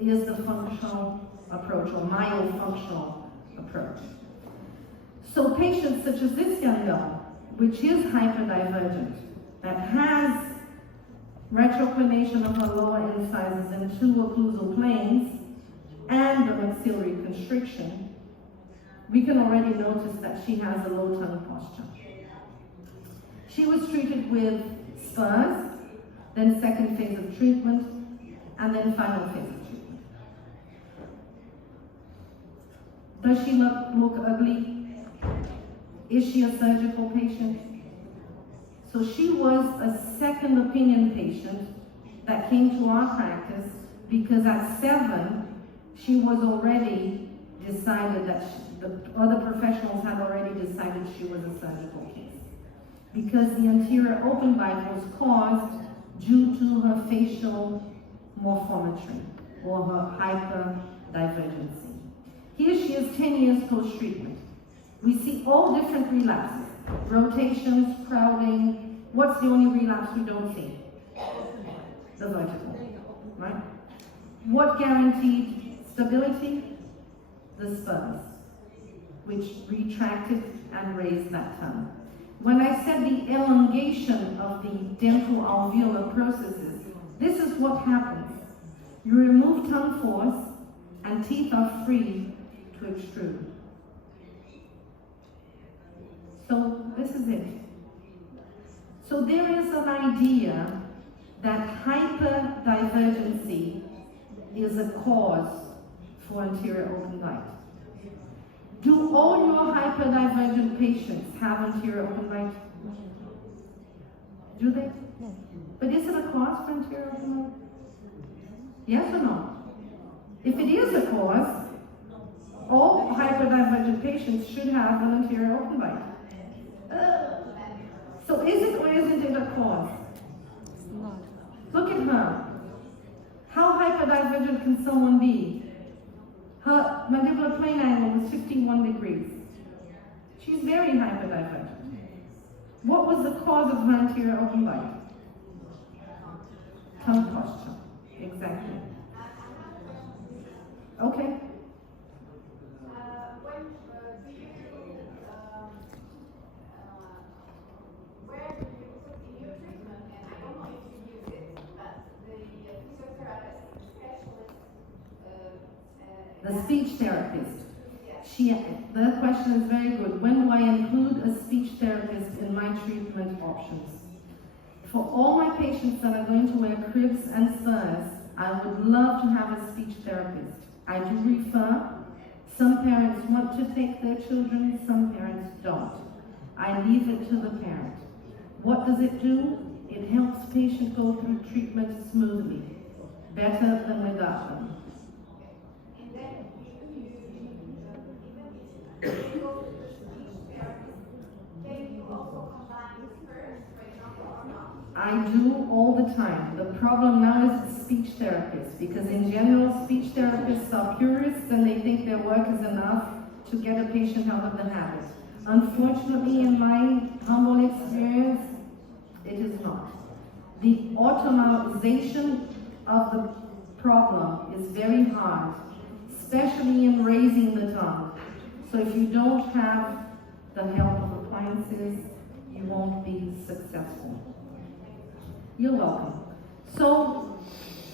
is the functional approach or myofunctional approach. So patients such as this young girl, which is hyperdivergent, that has retroclination of her lower incisors in 2 occlusal planes and the maxillary constriction, we can already notice that she has a low tongue posture. She was treated with spurs, then second phase of treatment, and then final phase of treatment. Does she look ugly? Is she a surgical patient? So she was a second opinion patient that came to our practice because at 7, she was already decided that the other professionals had already decided she was a surgical case. Because the anterior open bite was caused due to her facial morphometry or her hyperdivergency. Here she is 10 years post-treatment. We see all different relapses, rotations, crowding. What's the only relapse we don't see? The vertical, right? What guaranteed stability? The spurs, which retracted and raised that tongue. When I said the elongation of the dental alveolar processes, this is what happens. You remove tongue force and teeth are free to extrude. So this is it. So there is an idea that hyperdivergency is a cause for anterior open bite. Do all your hyperdivergent patients have anterior open bite? Do they? But is it a cause for anterior open bite? Yes or no? If it is a cause, all hyperdivergent patients should have an anterior open bite. So is it or isn't it a cause? Look at her. How hyperdivergent can someone be? Her mandibular plane angle was 51 degrees. She's very hyperdivergent. What was the cause of her anterior open bite? Tongue posture. Exactly. Okay. The speech therapist. The question is very good. When do I include a speech therapist in my treatment options? For all my patients that are going to wear cribs and spurs, I would love to have a speech therapist. I do refer. Some parents want to take their children, some parents don't. I leave it to the parent. What does it do? It helps patient go through treatment smoothly, better than without them. I do all the time. The problem now is the speech therapist, because in general, speech therapists are purists and they think their work is enough to get a patient out of the habit. Unfortunately, in my humble experience, it is not. The automatization of the problem is very hard, especially in raising the tongue. So if you don't have the help of appliances, you won't be successful. You're welcome. So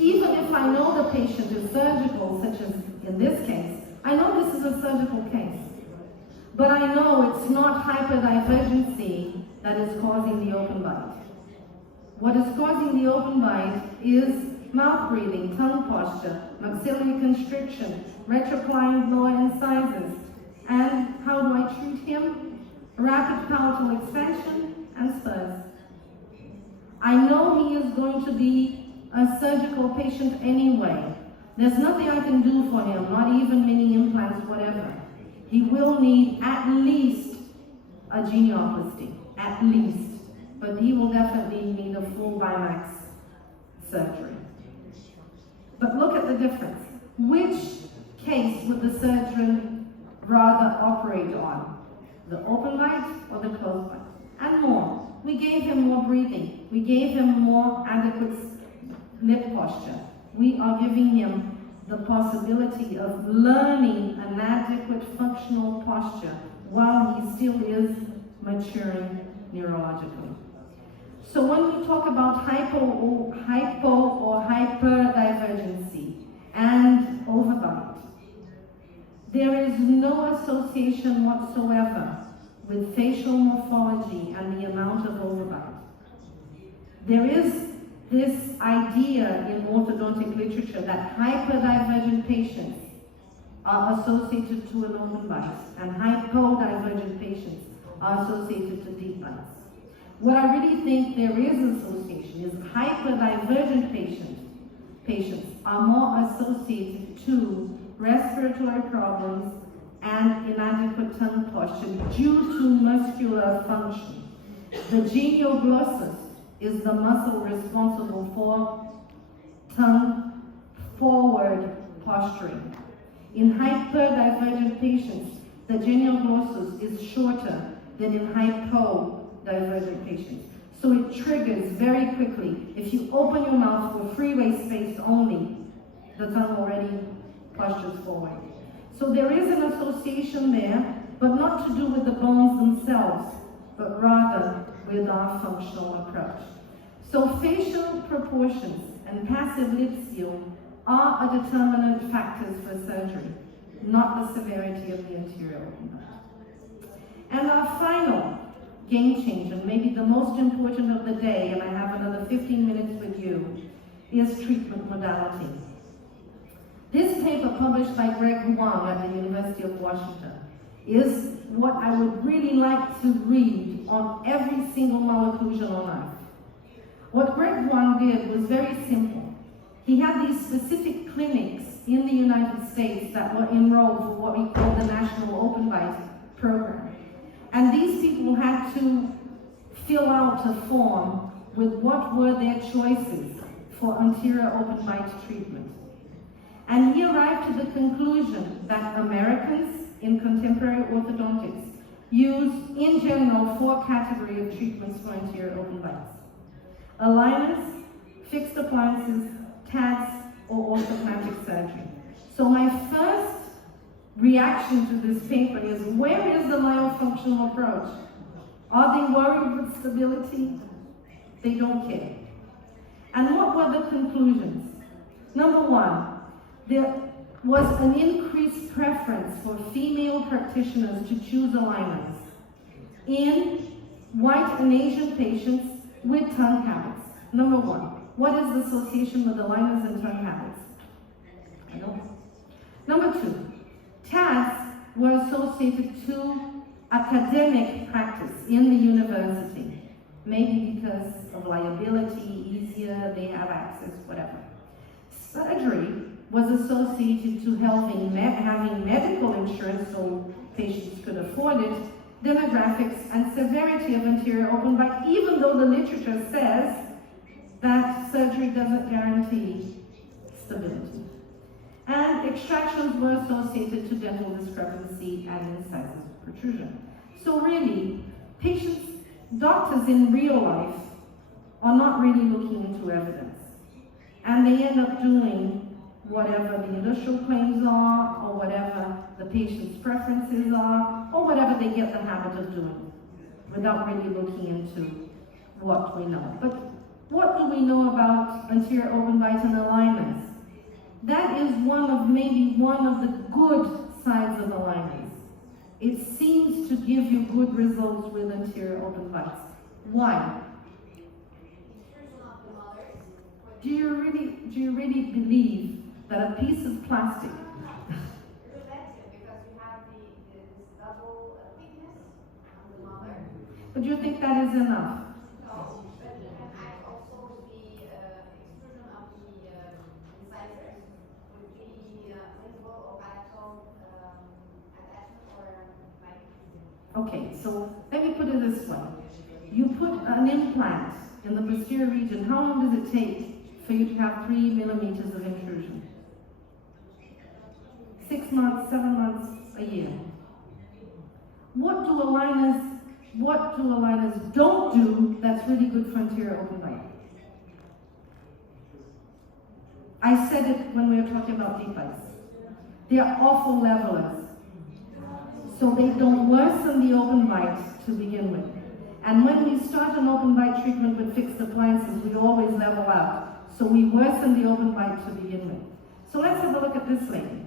even if I know the patient is surgical, such as in this case, I know this is a surgical case. But I know it's not hyperdivergency that is causing the open bite. What is causing the open bite is mouth breathing, tongue posture, maxillary constriction, retroclined lower incisors. And how do I treat him? Rapid palatal expansion and spurs. I know he is going to be a surgical patient anyway. There's nothing I can do for him, not even mini implants, whatever. He will need at least a genioplasty, at least. But he will definitely need a full Bimax surgery. But look at the difference. Which case would the surgeon rather operate on? The open bite or the closed bite? And more. We gave him more breathing. We gave him more adequate lip posture. We are giving him the possibility of learning an adequate functional posture while he still is maturing neurologically. So when we talk about hypo or hyperdivergency and overbite, there is no association whatsoever with facial morphology and the amount of overbite. There is this idea in orthodontic literature that hyperdivergent patients are associated to an open bite and hypodivergent patients are associated to deep bites. What I really think there is association is hyperdivergent patients are more associated to respiratory problems and inadequate tongue posture due to muscular function. The genioglossus is the muscle responsible for tongue forward posturing. In hyperdivergent patients, the genioglossus is shorter than in hypodivergent patients. So it triggers very quickly. If you open your mouth for freeway space only, the tongue already postures forward. So there is an association there, but not to do with the bones themselves, but rather with our functional approach. So facial proportions and passive lip seal are a determinant factors for surgery, not the severity of the anterior open bite. And our final game changer, maybe the most important of the day, and I have another 15 minutes with you, is treatment modality. This paper published by Greg Huang at the University of Washington is what I would really like to read on every single malocclusion on earth. What Greg Huang did was very simple. He had these specific clinics in the United States that were enrolled for what we call the National Open Bite Program. And these people had to fill out a form with what were their choices for anterior open bite treatment. And he arrived to the conclusion that Americans in contemporary orthodontics use, in general, 4 categories of treatments for anterior open bites: aligners, fixed appliances, tags, or orthodontic surgery. So my first reaction to this paper is, where is the myofunctional approach? Are they worried with stability? They don't care. And what were the conclusions? Number one, there was an increased preference for female practitioners to choose aligners in white and Asian patients with tongue habits. Number one, what is the association with aligners and tongue habits? I don't know. Number two, tags were associated to academic practice in the university, maybe because of liability, easier, they have access, whatever. Surgery was associated to having medical insurance so patients could afford it, demographics, and severity of anterior open bite, even though the literature says that surgery doesn't guarantee stability. And extractions were associated to dental discrepancy and incisors protrusion. So really, doctors in real life are not really looking into evidence. And they end up doing whatever the initial claims are, or whatever the patient's preferences are, or whatever they get the habit of doing, without really looking into what we know. But what do we know about anterior open bite and aligners? That is maybe one of the good sides of aligners. It seems to give you good results with anterior open bites. Why? Do you really believe that a piece of plastic? Because you have this double thickness on the mother. But do you think that is enough? No, but and also the extrusion of the incisors would be lingual or palatal attachment or like. Okay, so let me put it this way. You put an implant in the posterior region, how long does it take for you to have 3 millimeters of intrusion? 6 months, 7 months, a year. What do aligners don't do that's really good for anterior open bite? I said it when we were talking about deep ice. They are awful levelers. So they don't worsen the open bite to begin with. And when we start an open bite treatment with fixed appliances, we always level out. So we worsen the open bite to begin with. So let's have a look at this lady.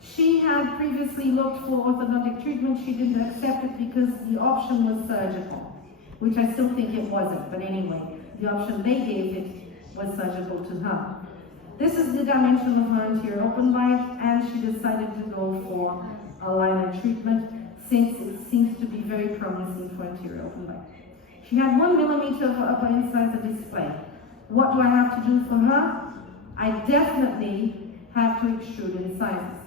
She had previously looked for orthodontic treatment. She didn't accept it because the option was surgical, which I still think it wasn't. But anyway, the option they gave it was surgical to her. This is the dimension of her anterior open bite, and she decided to go for aligner treatment since it seems to be very promising for anterior open bite. She had 1 millimeter of upper incisor display. What do I have to do for her? I definitely have to extrude incisors.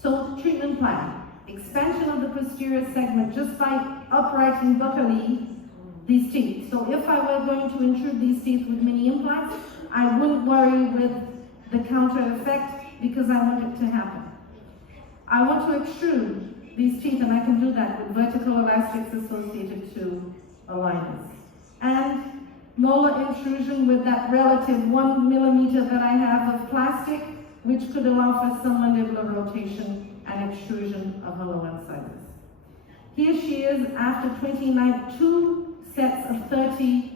So treatment plan, expansion of the posterior segment just by uprighting buccally these teeth. So if I were going to intrude these teeth with mini implants, I wouldn't worry with the counter effect because I want it to happen. I want to extrude these teeth, and I can do that with vertical elastics associated to aligners. And molar intrusion with that relative 1 millimeter that I have of plastic, which could allow for some mandibular rotation and extrusion of her lower incisors. Here she is after 2 sets of 30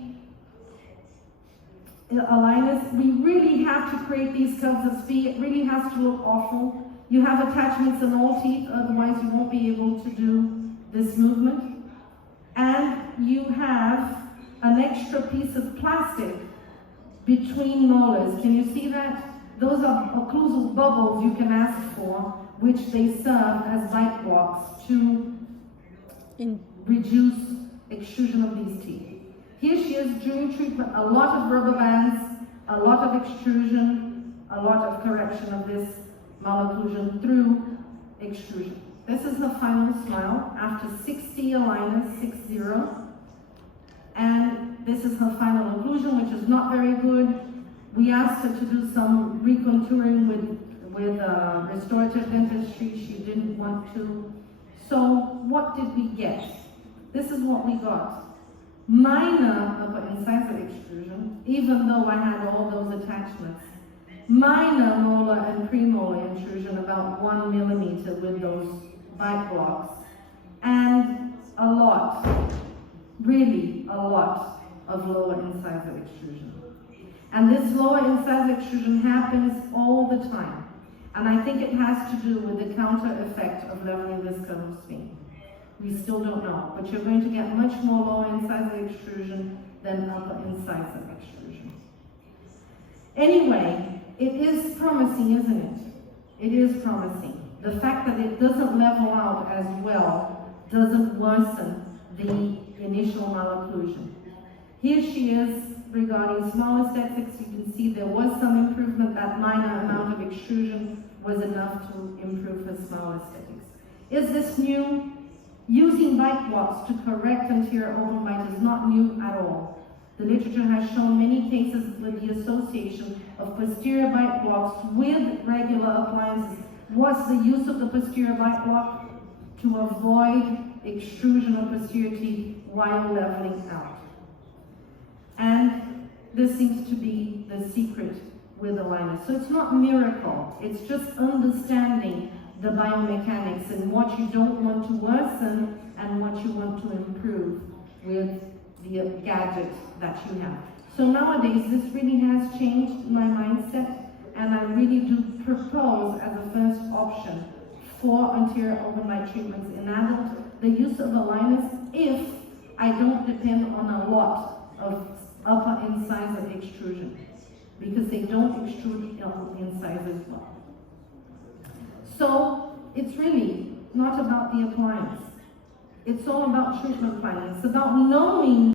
aligners. We really have to create these curves of speed. It really has to look awful. You have attachments in all teeth, otherwise you won't be able to do this movement. And you have an extra piece of plastic between molars. Can you see that? Those are occlusal bubbles you can ask for, which they serve as bite blocks to reduce extrusion of these teeth. Here she is during treatment, a lot of rubber bands, a lot of extrusion, a lot of correction of this malocclusion through extrusion. This is her final smile after 60 aligners, 60. And this is her final occlusion, which is not very good. We asked her to do some recontouring with restorative dentistry. She didn't want to. So what did we get? This is what we got. Minor upper incisor extrusion, even though I had all those attachments. Minor molar and premolar intrusion, about 1 millimeter with those bite blocks. And a lot, really a lot of lower incisor extrusion. And this lower incisor extrusion happens all the time. And I think it has to do with the counter effect of leveling this curve of spine. We still don't know, but you're going to get much more lower incisor extrusion than upper incisor extrusion. Anyway, it is promising, isn't it? It is promising. The fact that it doesn't level out as well doesn't worsen the initial malocclusion. Here she is regarding small aesthetics. You can see there was some improvement. That minor amount of extrusion was enough to improve her small aesthetics. Is this new? Using bite blocks to correct anterior open bite is not new at all. The literature has shown many cases with the association of posterior bite blocks with regular appliances. What's the use of the posterior bite block? To avoid extrusion of posterior teeth while leveling out. And this seems to be the secret with aligners. So it's not miracle, it's just understanding the biomechanics and what you don't want to worsen and what you want to improve with the gadget that you have. So nowadays, this really has changed my mindset, and I really do propose as a first option for anterior open bite treatments in adults the use of aligners if I don't depend on a lot of upper incisor extrusion, because they don't extrude incisors well. So it's really not about the appliance. It's all about treatment planning. It's about knowing